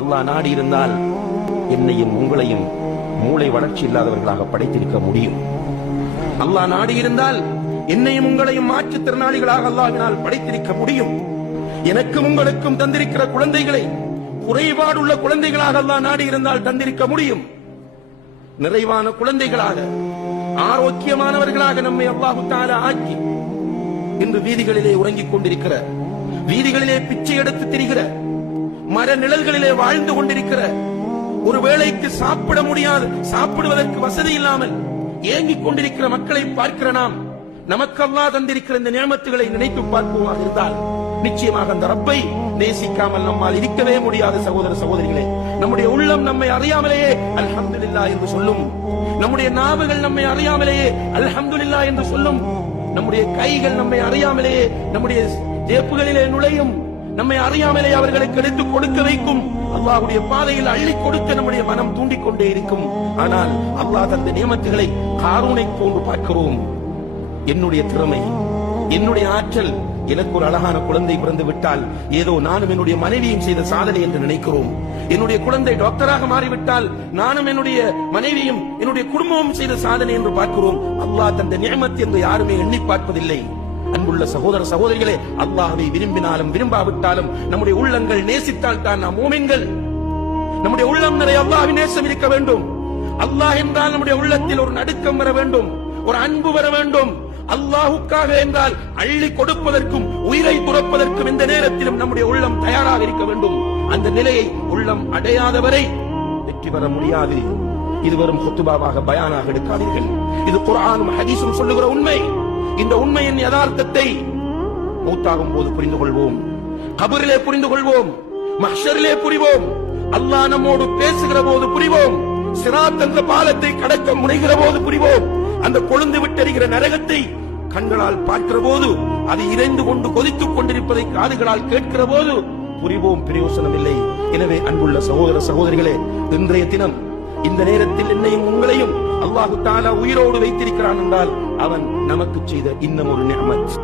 அல்லாஹ் நாடி இருந்தால் என்னையும் உங்களையும் மூளை வளர்ச்சி இல்லாதவர்களாக படைத்திருக்க முடியும். அல்லாஹ் நாடி இருந்தால் என்னையும் உங்களையும் மாற்றுத்திறனாளிகளாக அல்லாஹ்வினால் படைத்திருக்க முடியும். எனக்கும் உங்களுக்கும் தந்திருக்கிற குழந்தைகளை குறைபாடுள்ள குழந்தைகளாக அல்லாஹ் நாடி இருந்தால் தந்திருக்க முடியும். நிறைவான குழந்தைகளாக ஆரோக்கியமானவர்களாக நம்மை அல்லாஹ் தஆலா ஆக்கி இன்று வீதிகளிலே உறங்கிக் கொண்டிருக்கிற, வீதிகளிலே பிச்சை எடுத்து திரிகிற, மர நிழல்களிலே வாழ்ந்து கொண்டிருக்கிற, ஒரு வேளைக்கு சாப்பிட முடியாது, சாப்பிடுவதற்கு வசதி இல்லாமல் ஏங்கிக் கொண்டிருக்கிற மக்களை பார்க்கிற நாம், நமக்கு அல்லாஹ் தந்திருக்கிற இந்த நியமத்துகளை நினைத்து பார்ப்போமாக இருந்தால் நிச்சயமாக அந்த ரப்பை நேசிக்காமல் நம்மால் இருக்கவே முடியாது. சகோதர சகோதரிகளே, நம்முடைய உள்ளம் நம்மை அறியாமலேயே அல்ஹம்துலில்லாஹ் என்று சொல்லும். நம்முடைய நாவுகள் நம்மை அறியாமலேயே அல்ஹம்துலில்லாஹ் என்று சொல்லும். நம்முடைய கைகள் நம்மை அறியாமலேயே நம்முடைய ஜேப்புகளிலே நுழையும். நம்மை அறியாமலே அவர்களுக்கு எடுத்துக் கொடுக்க வைக்கும். அல்லாஹ்வுடைய பாதையில் அள்ளி கொடுக்க நம்முடைய மனம் தூண்டிக் கொண்டே இருக்கும். ஆனால் அல்லாஹ் தந்த நியமத்துகளை காரூனை போன்று பார்க்கிறோம். என்னுடைய திறமை, என்னுடைய ஆற்றல், எனக்கு ஒரு அழகான குழந்தை பிறந்து விட்டால் ஏதோ நானும் என்னுடைய மனைவியும் செய்த சாதனை என்று நினைக்கிறோம். என்னுடைய குழந்தை டாக்டராக மாறிவிட்டால் நானும் என்னுடைய மனைவியும் என்னுடைய குடும்பமும் செய்த சாதனை என்று பார்க்கிறோம். அல்லாஹ் தந்த நியமத் என்று யாருமே எண்ணி பார்ப்பதில்லை. அன்புள்ள சகோதர சகோதரிகளே, அல்லாஹ்வை விரும்பினாலும் விரும்பாவிட்டாலும் நம்முடைய உள்ளங்கள் நேசித்தால் தான் நாம் மூமின்கள். நம்முடைய உள்ளம் நிறைய அல்லாஹ்வின் நேசம் இருக்க வேண்டும். அல்லாஹ் என்றால் நம்முடைய உள்ளத்தில் ஒரு நடுக்கம் வர வேண்டும், ஒரு அன்பு வர வேண்டும். அல்லாஹுக்காக என்றால் அள்ளி கொடுப்பதற்கும் உயிரை துறப்பதற்கும் இந்த நேரத்திலும் நம்முடைய உள்ளம் தயாராக இருக்க வேண்டும். அந்த நிலையை உள்ளம் அடையாதவரை வெற்றி பெற முடியாது. இது வெறும் குத்துபாவாக பயானாக எடுக்காதீர்கள். இது குர்ஆனும் ஹதீஸும் சொல்லுகிற உண்மை. இந்த உண்மையின் யதார்த்தத்தை மௌத்தாகும் போது புரிந்து கொள்வோம், கபரிலே புரிந்து கொள்வோம், மஹ்ஷரிலே புரிவோம், அல்லாஹ் நம்மோடு பேசுகிற போது புரிவோம், சிராத் என்ற பாலத்தை கடக்க முனைகிற போது புரிவோம், அந்த கொழுந்து விட்டெறிகிற நரகத்தை கண்களால் பார்க்கிற போது, அது இறைந்து கொண்டு கொதித்துக் கொண்டிருப்பதை காதுகளால் கேட்கிற போது புரிவோம். பிரயோசனம் இல்லை. எனவே அன்புள்ள சகோதர சகோதரிகளே, இன்றைய தினம் இந்த நேரத்தில் என்னையும் உங்களையும் அல்லாஹ் தஆலா உயிரோடு வைத்திருக்கிறான் என்றால் அவன் நமக்கு செய்த இன்னும் ஒரு நிஅமத்.